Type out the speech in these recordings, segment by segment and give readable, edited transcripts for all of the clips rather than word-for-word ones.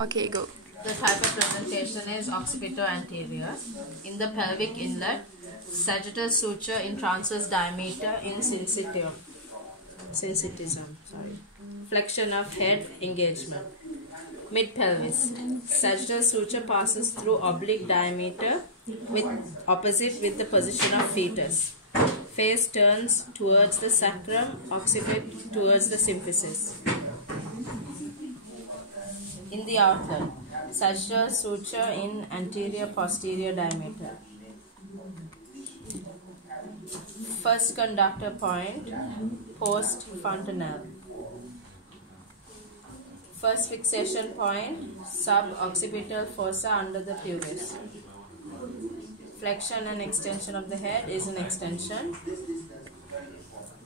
Okay, go. The type of presentation is occipital-anterior. In the pelvic inlet, sagittal suture in transverse diameter in syncytium. Flexion of head engagement. Mid-pelvis. Sagittal suture passes through oblique diameter opposite with the position of fetus. Face turns towards the sacrum, occipit towards the symphysis. In the outlet, sagittal suture in anterior-posterior diameter. First conductor point, post fontanelle. First fixation point, sub-occipital fossa under the pubis. Flexion and extension of the head is an extension.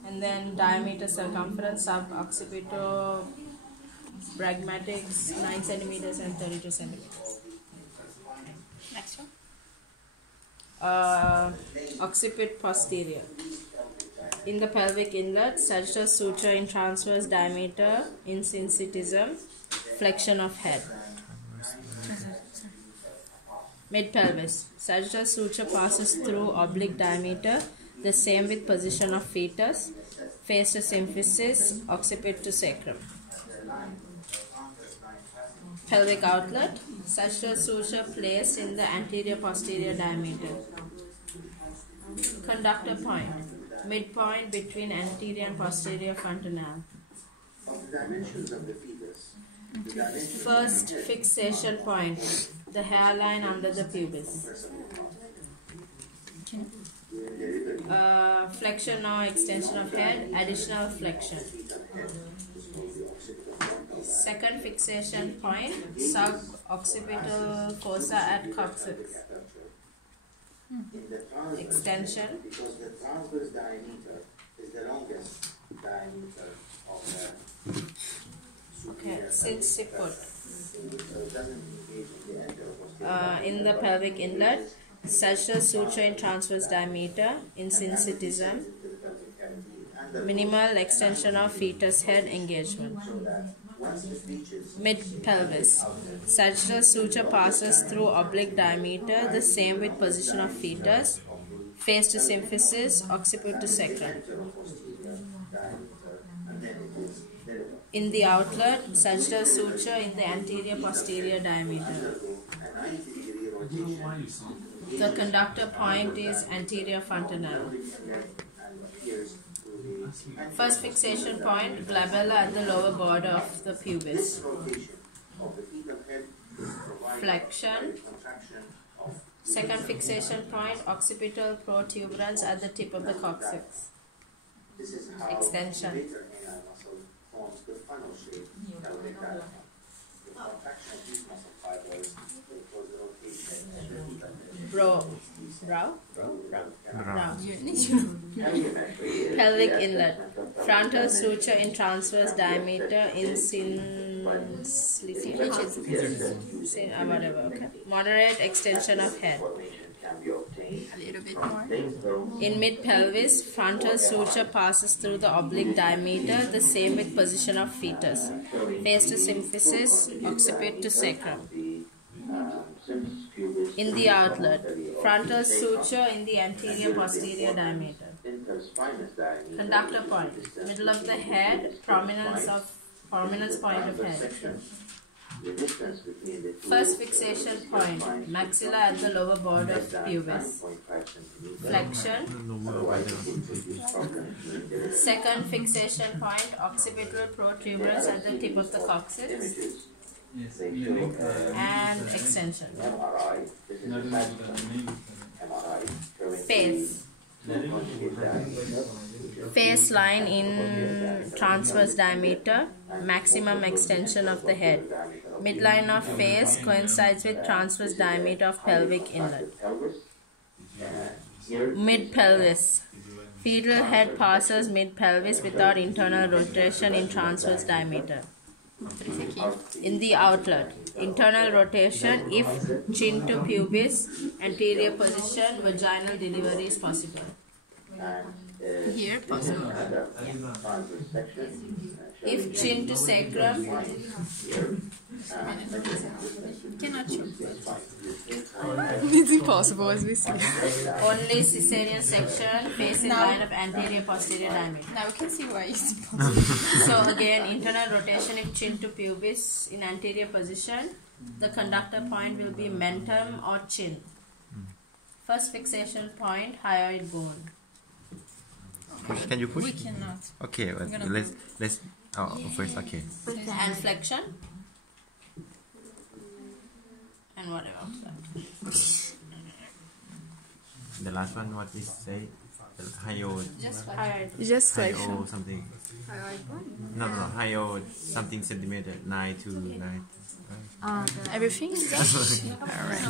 And then diameter circumference, sub-occipital pragmatics 9 centimeters and 32 centimeters. Next one. Occipit posterior. In the pelvic inlet, sagittal suture in transverse diameter in syncytism, flexion of head. Mid pelvis. Sagittal suture passes through oblique diameter, the same with position of fetus, face to symphysis, occipit to sacrum. Pelvic outlet, sagittal suture placed in the anterior-posterior diameter. Conductor point, midpoint between anterior and posterior fontanelle. First fixation point, the hairline under the pubis. Flexion or extension of head, additional flexion. Second fixation point, sub-occipital fossa at coccyx. Extension. Because the transverse diameter is the longest diameter of the Okay, sinciput. doesn't engage in the anterior-posterior. In the pelvic inlet, sagittal suture in transverse diameter in syncytism. Minimal extension of fetus head engagement. Mid-pelvis. Sagittal suture passes through oblique diameter, the same with position of fetus, face to symphysis, occiput to sacrum. In the outlet, sagittal suture in the anterior-posterior diameter. The conductor point is anterior fontanelle. First fixation point, glabella at the lower border of the pubis. Flexion. Second fixation point, occipital protuberance at the tip of the coccyx. Extension. Brow. Pelvic inlet. Frontal suture in transverse diameter in whatever, okay. Moderate extension of head. A little bit more. In mid-pelvis, frontal suture passes through the oblique diameter, the same with position of fetus. Face to symphysis, occipit to sacrum. In the outlet, frontal suture in the anterior-posterior diameter. Conductor point, middle of the head, prominence point of head. First fixation point, maxilla at the lower border of pubis. Flexion. Second fixation point, occipital protuberance at the tip of the coccyx. And extension. Face. Face line in transverse diameter, maximum extension of the head. Midline of face coincides with transverse diameter of pelvic inlet. Mid-pelvis. Fetal head passes mid-pelvis without internal rotation in transverse diameter. In the outlet, internal rotation if chin to pubis, anterior position, vaginal delivery is possible. Here, possible. Yeah. If chin to sacrum, Cannot show. It's impossible as we see. only cesarean section, face in Now- line of anterior posterior diameter. Now we can see why it's impossible. So again, internal rotation if chin to pubis in anterior position, the conductor point will be mentum or chin. First fixation point, hyoid bone. Push. Can you push? We cannot. Okay, well, gonna let's. Oh, first. Okay. And flexion. And whatever. The last one, what we say? Hyoid. Just Hyoid. Just Hyo something. No. Hyo something centimeter. 9 to 9. everything is up. All right.